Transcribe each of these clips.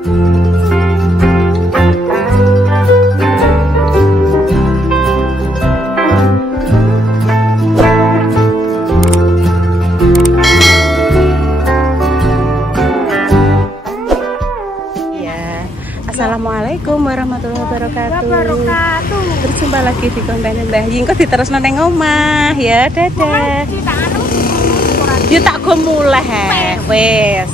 Assalamualaikum warahmatullahi wabarakatuh. Berjumpa lagi di konten Mbah Ying. Kok diterus neng omah ya, dadah. Ya tak go muleh wes.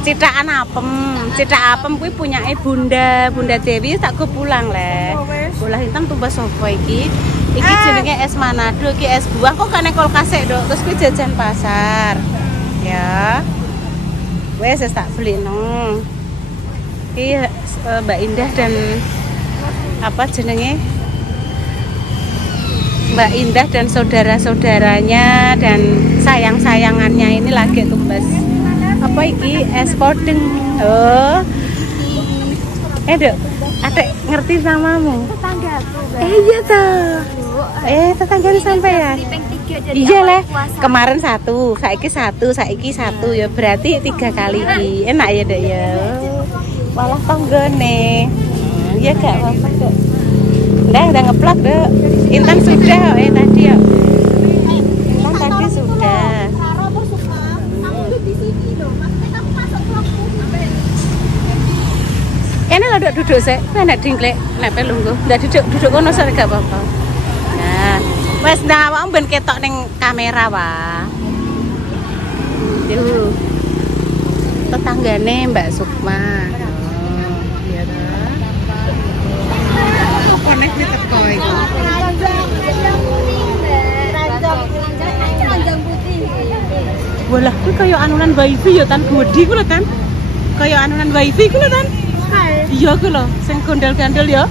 Citakan apem kuwi punyake Bunda Dewi, tak go pulang le. Bolah hitam tumbas sapa iki? Iki jenenge es Manado, iki es buah. Kok kane kulkas e, Dok? Terus kuwi jajan pasar. Ya. Wes tak beli nang. Iya, Mbak Indah dan apa jenenge Mbak Indah dan saudara-saudaranya dan sayang-sayangannya ini lagi tumbas apa iki es podeng. Oh, Dok, adek ngerti namamu? Tetanggaku. Iya toh. Tetangganya sampai ya. Iya lah. Kemarin satu, saiki satu ya berarti 3 kali iki. Enak ya, Dek ya. Malah tonggone. Iya gak apa-apa, Dok. Udah ngeplak, Dok. Intan sudah tadi ya. Intan tadi sudah. Ini lo duduk sih, nek dingklek, nek pelungguh. Ndak duduk kono sore gak apa-apa. Nah, wes nang awakmu ben ketok ning kamera wae. Yo. Tetanggane Mbak Sukma. Nek teko iku. Ranjang putih. Walah, kuwi kaya anunan wifi ya tan gede ku lho tan. Kaya anunan wifi ku lho tan. Iya ku lho, sing gondel-gandel ya.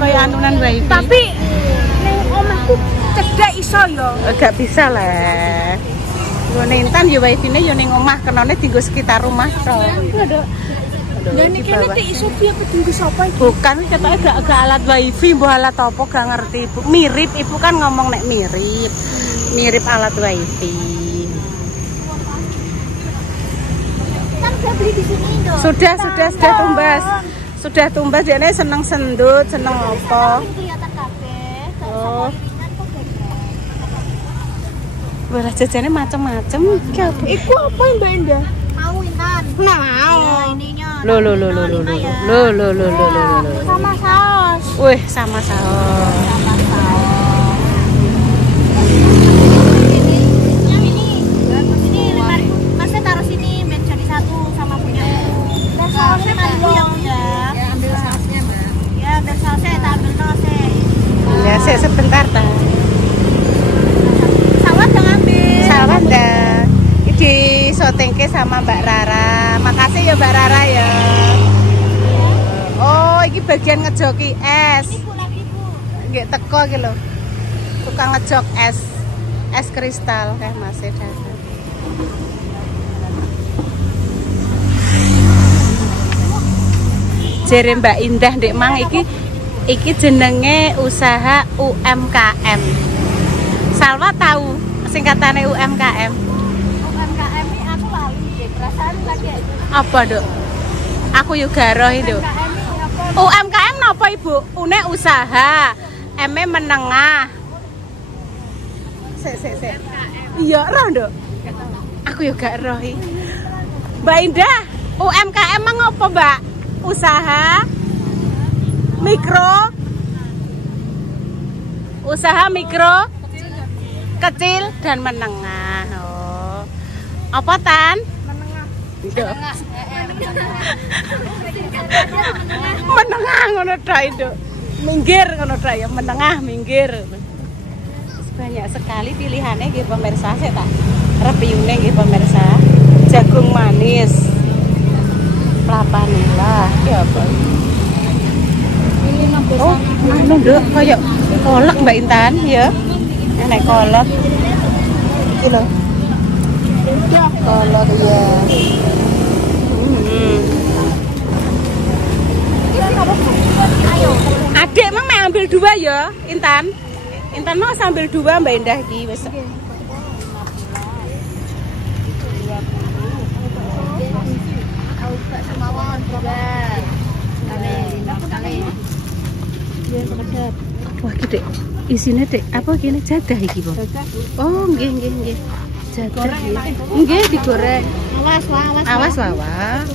Kaya anunan wifi. Tapi ning omahku cedhak iso ya. Gak bisa lah. Ngene Intan ya wifi-ne ya ning omah, kenane dienggo sekitar rumah tok. Lho, Dan ini kayaknya iso piye pedunggu sapa iki? Bukan, ketoke gak alat wifi, mbah alat apa gak ngerti Ibu. Mirip, Ibu kan ngomong nek mirip. Mirip alat wifi. Kan udah beli di sini, Dok. Sudah tumbas. Sudah tumbas, jane seneng sendut, seneng apa. Kelihatan kabeh. Oh. Wah, jajane macem-macem. Iku apa Mbak Indah? Mau Intan. Mau. Ininya. Lo. Sama saus. Wih, sama saus. Yang ini Masnya taruh sini biar jadi satu sama punya. Sausnya mandi ya. Ambil sausnya, Mbak. Ya, ambil sausnya, tak ambil sausnya. Ya, saya sebentar ta. Sawat jangan ambil. Sawat dah. Di sotengke sama Mbak Rara. Makasih ya Mbak Rara ya. Oh, ini bagian ngejoki es. Nggih teko iki lho. Tukang ngejok es kristal kayak Mas Eda. Jere Mbak Indah Ndek Mang iki jenenge usaha UMKM. Salwa tahu singkatannya UMKM. UMKM ini aku lali deh, perasaan lagi Apa, Dok? Aku juga roh itu. UMKM napa, Ibu? Une usaha, M-e menengah. Sik. Iya, roh, Dok. Aku juga roh. Mbak Indah, UMKM emang apa, Mbak? Usaha mikro. Usaha mikro, kecil dan menengah. Oh. Apa Tan? Menengah. Menengah ngono ta itu. Minggir ngono ta ya, menengah minggir. Banyak sekali pilihannya nggih pemirsa, saya tak reviewnya nggih pemirsa. Jagung manis. Kelapa nila, ya apa? Oh, anu Nduk, kayak kolak Mbak Intan ya. Nek kolak. Iki lho. Kolak ya. Adik emang mau ambil 2 ya, Intan? Intan mau sambil 2 Mbak Indah iki wis. Wah, gede. Isinya dek apa gini jadah iki, Bang? Oh, nggih. Jadah. Nggih digoreng. Awas wawa.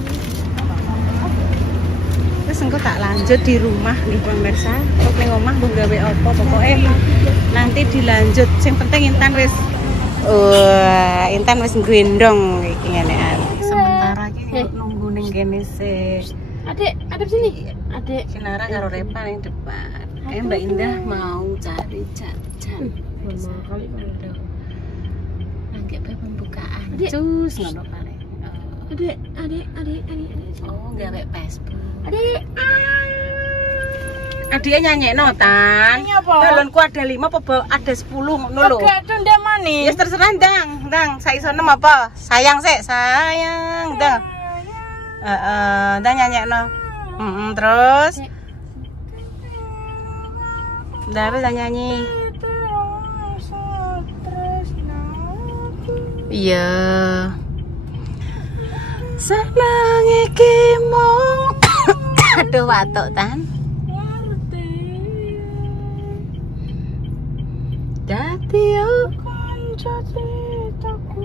Terus engko tak lanjut di rumah nih pemirsa. Kok ning omah mbok gawe apa pokoke nanti dilanjut. Sing penting Intan wis Intan wis gendong iki ngene ae. Sementara iki nunggu ning kene sih. Adek sini. Adek Sinara karo Repa ning depan. Mbak Indah mau cari jajan. kali Nangkep pembukaan. Cus ngono paling. Adek. Oh, gawe Facebook. Adek. Adiknya nyanyi Tan. Balonku ada 5 apa ada 10 ngono lho. Oke, tunda manis. Ya terserah Dang. Saiso nem apa? Sayang Dang. Dang nyanyekno. Terus Dawe tak nyanyi. Iya. Seneng iki mung aduh watuk Tan. Dadi kanca ceritaku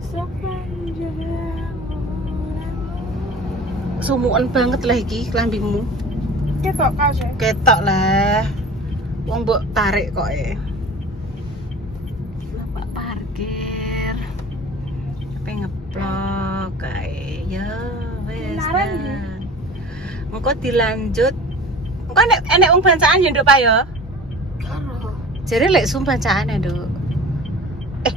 sepanjang sumuken banget lah iki klambimu. Ketok kasih. Ketok lah. Wong mbok tarik kok Bapak parkir. Pengen ngeblok kae. Ya wis. Engko dilanjut. Engko enek wong bancaan ya nduk Pak ya? Karo. Jare lek sum bancaan ya nduk.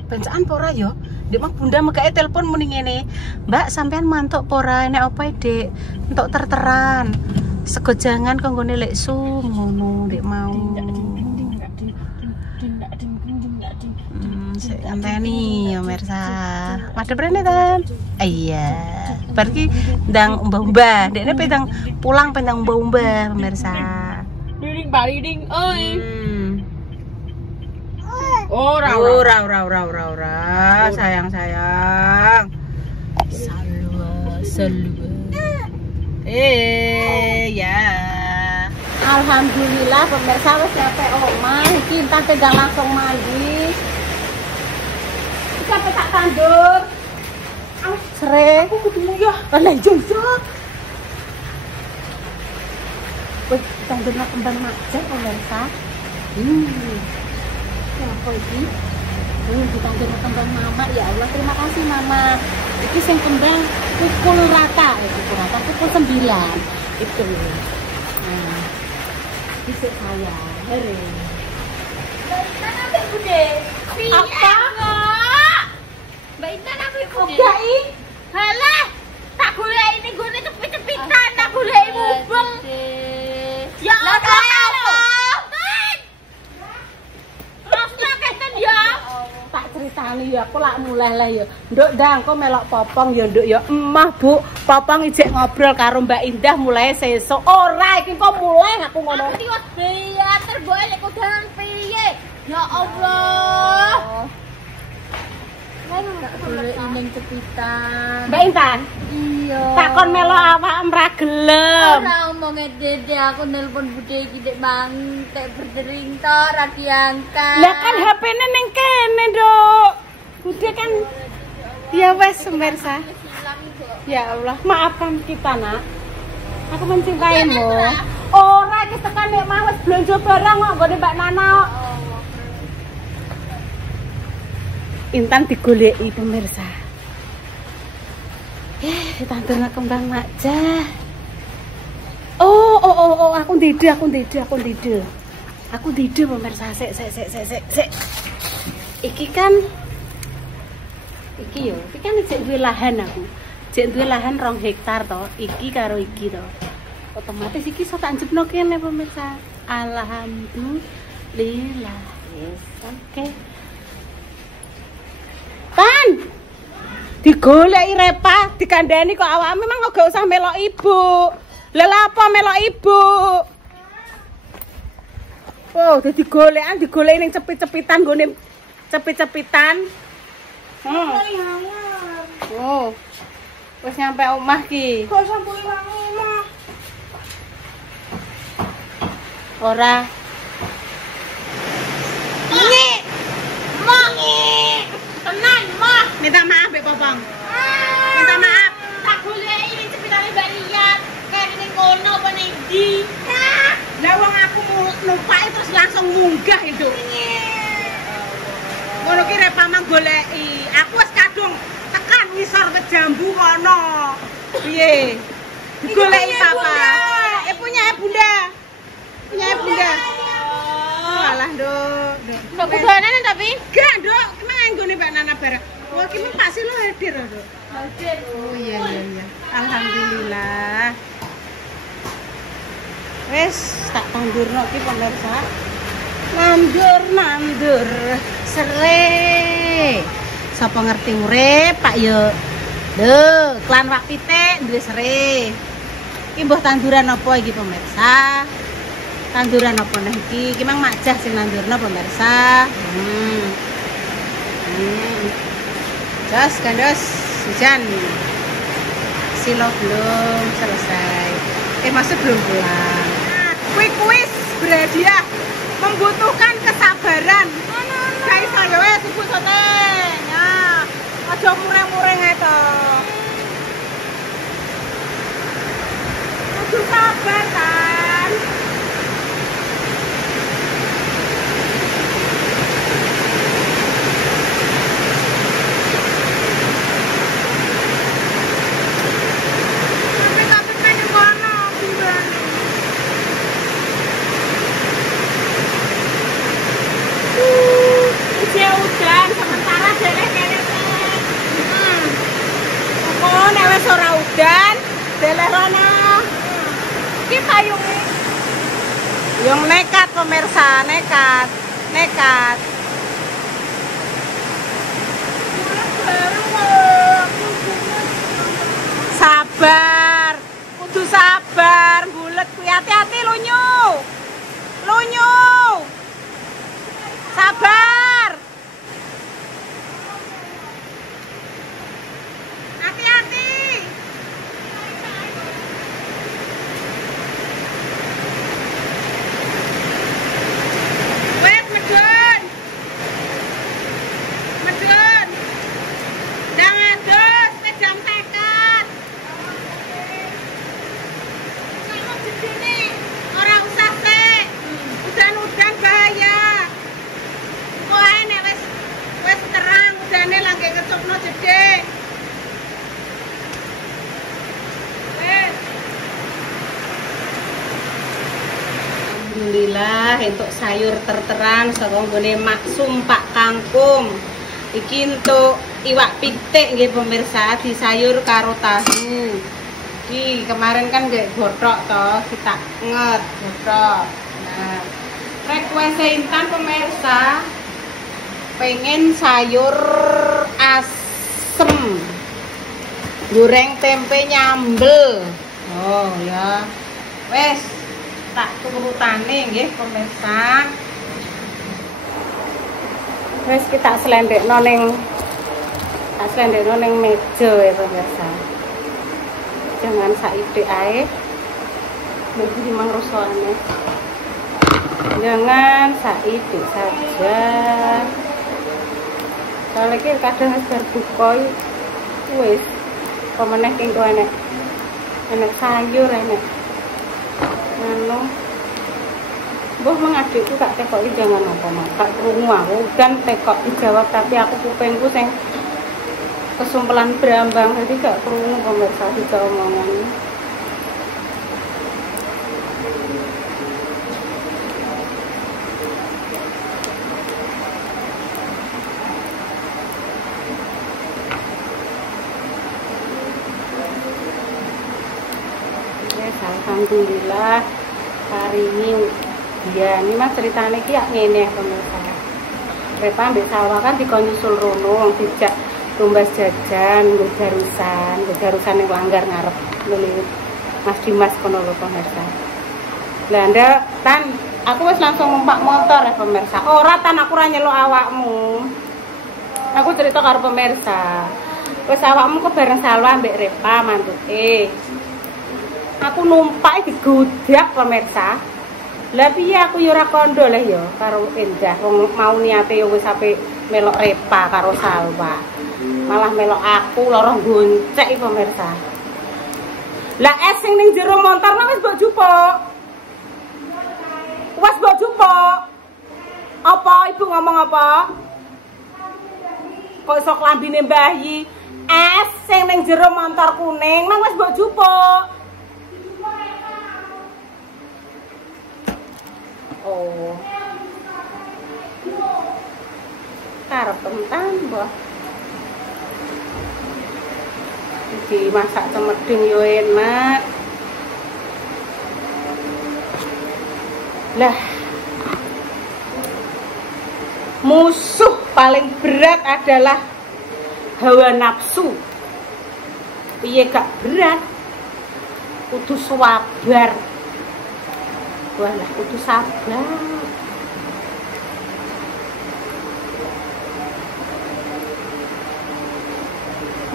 Bancaan apa ora ya? Ndek mah Bunda mekake telepon muni ngene. Mbak sampean mantuk apa ora enek apa Dek? Entuk terteran. Sego jangan kanggone lek sum ngono ndek mau. Sik anteni ya mirsa. Madhep rene Tan. Iya. Berarti ndang umbah-umbah. Dekne pedang pulang pedang umbah-umbah pemirsa. Ding, oi. Ora. Sayang. Salwa. Ya. Alhamdulillah pemirsa wis nyampe omah. Iki entar pegang langsung mandi. Sampai tak tandur. Sering. Aku ketemu ya. Lah jujur. Wih, tandurna kembang macet pemirsa. Apa iki? Ditandurna kembang mama. Ya Allah, terima kasih mama. Iki sing kembang pukul rata, pukul 9. Itu. Nah. Bisa saya. Hore. Mbak Intan Bude. Apa? Mbak Intan Bude. Gai. Halah, tak golek ini gone cepit-cepitan, tak golek mubeng. Ya Allah. Terus keten ya. Tak ceritani ya, aku lak mulai lah ya. Nduk Dang, kok melok popong ya Nduk ya. Emah Bu, popong ijek ngobrol karo Mbak Indah mulai sesuk. Ora iki kok mulai aku ngono. Aku tiwas biaya terboe lek kodalan piye. Ya Allah. Boleh ining cepitan. Mbak Intan. Iya. Takon melok awak ra gelem. Ora omonge Dede, aku nelpon Bude iki dek mang, tek berdering to ra diangkat. Lah kan HP-ne ning kene, Nduk. Bude kan ya wes pemirsa. Ya Allah, maafkan kita, Nak. Aku mencintaimu. Ora iki tekan nek mau wis blonjo barang kok nggone Mbak Nana. Intan digoleki pemirsa. Ditandurna kembang macet. Oh, aku ndide pemirsa. Sik. Iki kan jek duwe lahan aku. Jek duwe lahan 2 hektar to. Iki karo iki to. Otomatis iki iso tak njepno kene pemirsa. Alhamdulillah. Yes, oke. Tan. Digoleki Repa, dikandani kok awak memang gak usah melok ibu. Lha apa melok ibu? Oh, dadi digoleki ning cepit-cepitan nggone cepit-cepitan. Oh. Wis nyampe omah ki. Kok sampai wangi mah? Ora. Ini, mah, tenang, mah. Minta maaf ya, Popong. Minta maaf. Tak boleh ini cepetane Mbak Liat. Kayak ini kono apa ning ndi? Lah wong aku numpak terus langsung munggah itu. Ngono ki rek pamang goleki. Aku wis kadung tekan ngisor ke jambu kono. Piye? Goleki papa. Punya Bunda. Punya Bunda. Walah, Nduk. Nduk kudanan tapi? Gak, Nduk. Emang nggone Mbak Nana bareng. Wah, ki pasti lo hadir, Nduk. Hadir. Oh iya. Alhamdulillah. Wes tak tandurno ki pemirsa. Nandur serai. Sapa ngerti urip Pak yo. Lho, klan Wak Pitik duwe serai. Iki mbah tanduran apa iki pemirsa? Tanduran apa nah iki? Iki mang majah sing nandurno pemirsa. Jos gandos hujan. Silo belum selesai. Masih belum pulang. Kuis berhadiah membutuhkan kesabaran. Guys, ayo tuku sote. Nah, aja mureng-mureng ae to. Kudu sabar kan. Udan sementara deleh-deleh. Oh, nek wis ora udan, deleh rono. Ki payunge. Yang nekat pemirsa, nekat. Sabar. Kudu sabar, bulet kuwi hati-hati lunyu. Sabar. Hati-hati. Wes medun. Jangan dos, jam 50. Kalau di sini orang usah teh. Udan bahaya. Kok ae nek wis terang udane lagi kecupno jedhe. Alhamdulillah untuk sayur terterang saka nggone Maksum Pak Kangkung. Iki untuk iwak pitik nggih pemirsa, disayur karo tahu. Iki kemarin kan nggih gothok to, kita nget gothok. Nah, request Intan pemirsa pengen sayur asem. Goreng tempe nyambel. Oh ya. Wes tak turutane nggih pemirsa. Wes kita slendekno ning meja ya pemirsa. Jangan saithik ae. Mesti mangrosone. Jangan saithik saja. Soalnya ki kadang wis bar buka wis pemeneh ki engko enek sayur enek anu mbah mengadikku gak tekoki jangan apa-apa gak krungu aku dan tekok dijawab tapi aku kupingku sing kesumpelan brambang jadi gak krungu pemirsa dijawab omongan. Alhamdulillah hari ini ya ini mas ceritanya ki ngene pemirsa. Repa ambek sawah kan dikon nyusul rono dijak tumbas jajan nggo garusan ning langgar ngarep lho Mas Dimas kono lho pemirsa. Lah ndak tan aku wis langsung numpak motor ya pemirsa. Ora tan aku ora nyeluk awakmu. Aku cerita karo pemirsa. Wes awakmu kok bareng Salwa mbek Repa mantuke. Aku numpak digodak pemirsa. Lah piye aku ya ora kandha lah ya karo Endah wong mau niate ya wis sampe melok Repa karo Salwa. Malah melok aku lara goncek pemirsa. Lah es sing ning jero montor wis mbok jupuk. Wes mbok jupuk. Apa ibu ngomong apa? Kok iso klambine mbayi? Es sing ning jero montor kuning nang wis mbok jupuk. Oh. Karep tambah. Iki masak cemeding yo enak. Lah. Musuh paling berat adalah hawa nafsu. Piye gak berat? Kudu sabar. Walah kudu sabar.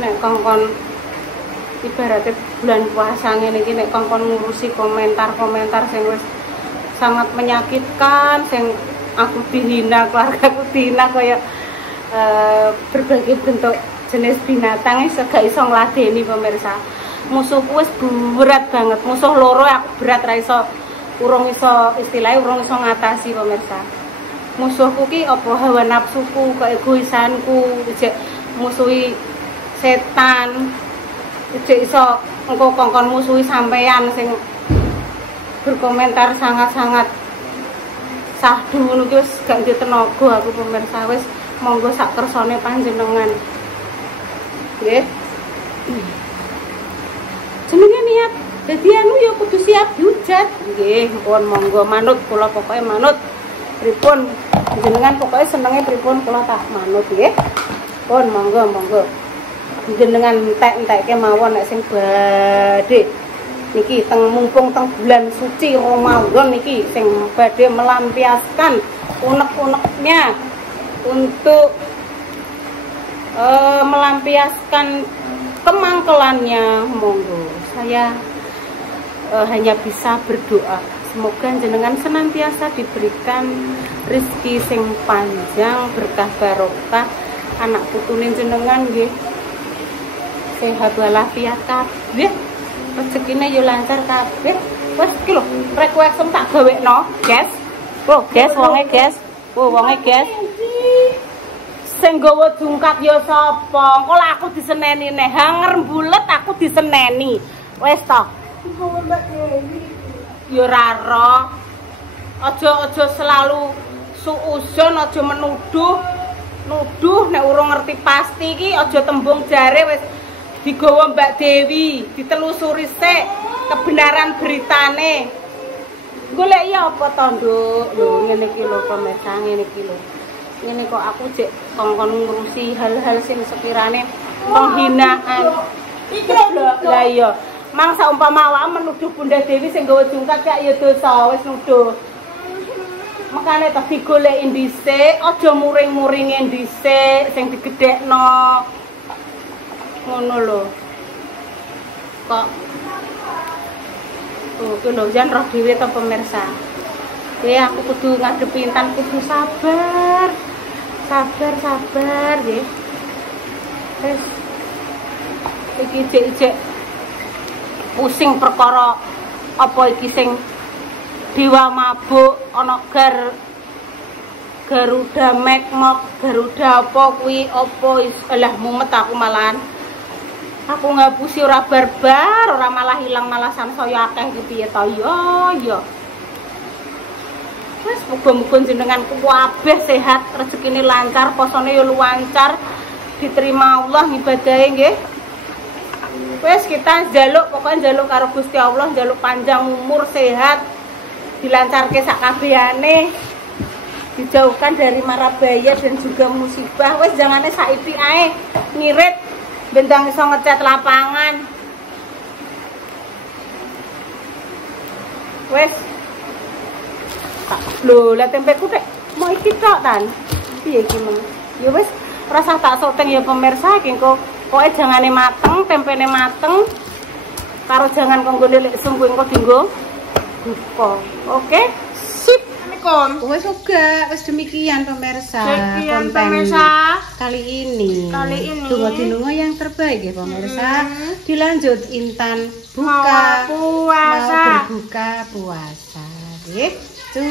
Nek kongkon ibaratnya bulan puasa ngene iki nek kongkon ngurusi komentar-komentar sing wis sangat menyakitkan, sing aku dihina, keluargaku dihina kaya berbagai bentuk jenis binatang iso gak iso ngladeni pemirsa. Musuhku wis berat banget, musuh loro aku berat ra iso urung iso istilahnya urung iso ngatasi pemirsa. Musuhku ki apa hawa nafsuku, keegoisanku, ijek musuhi setan. Ijek iso engko kongkon musuhi sampean sing berkomentar sangat-sangat sahdu ngono ki wis gak ndek tenaga aku pemirsa. Wis monggo sak kersane panjenengan. Nggih. Jenenge niat dadi anu ya kudu siap dihujat. Nggih, pun monggo manut kula pokoke manut. Pripun jenengan pokoke senenge pripun kula tak manut nggih. Pun monggo. Jenengan entek-entekke mawon nek sing badhe niki mumpung teng bulan suci Ramadan niki sing badhe melampiaskan unek-uneknya untuk melampiaskan kemangkelannya, monggo saya hanya bisa berdoa semoga jenengan senantiasa diberikan rezeki sing panjang, berkah barokah, anak putune jenengan nggih sehat walafiat kabeh, rezekine yo lancar kabeh. Wes iki lho request tak gawekno, guys. Oh, guys, wonge guys. Oh, wonge guys. Sing nggawa jungkat ya sapa? Engko lak aku diseneni neh, hanger bulet aku diseneni. Wes to. Ya ora ro. Aja selalu suuzon, aja menuduh. Nuduh nek urung ngerti pasti iki aja tembung jare wis digawa Mbak Dewi, ditelusuri sik kebenaran beritane. Golek ya apa to, Nduk? Lho ngene iki lho pemirsa, ngene iki lho. Ngene kok aku jek kongkon ngurusi hal-hal sing sekirane penghinaan. Lah iya, mang saumpama awak menuduh Bunda Dewi sing nggawa jungkat gak ya dosa, wis nuduh. Makane ta digoleki dhisik, aja muring-muringe dhisik sing digedhekno. Ngono lho. Kok ki lho jan roh dhewe to pemirsa. Aku kudu ngadepi intan kudu sabar. Sabar nggih. Wis iki ijek pusing perkara apa iki sing Dewa Mabuk ana Garuda Mekmok, Garuda apa kuwi apa alah mumet aku malahan. Aku ngapusi ora barbar, ora malah hilang malah sansaya akeh iki piye to ya. Wes muga-muga jenengan kabeh sehat, rezekine lancar, posone yo lancar, diterima Allah ngibadahe nggih. Wes kita njaluk pokoknya njaluk karo Gusti Allah, njaluk panjang umur, sehat, dilancarke sak kabehane, dijauhkan dari mara bahaya dan juga musibah. Wes jangane saiki ae ngirit bentang iso ngecat lapangan. Wes lho, lah tempeku tek mau iki tok tan. Piye iki, Mang? Ya wis rasa tak syuting ya pemirsa iki engko Pokoknya jangane mateng, tempene mateng. Karo jangan kanggo lelek sembuh engko dinggo buka. Oke? Sip. Assalamualaikum. Wes uga, wes demikian pemirsa. Sekian konten pemirsa kali ini. Tunggu dinungo yang terbaik ya pemirsa. Dilanjut Intan buka mau puasa. Mau berbuka puasa. Gitu.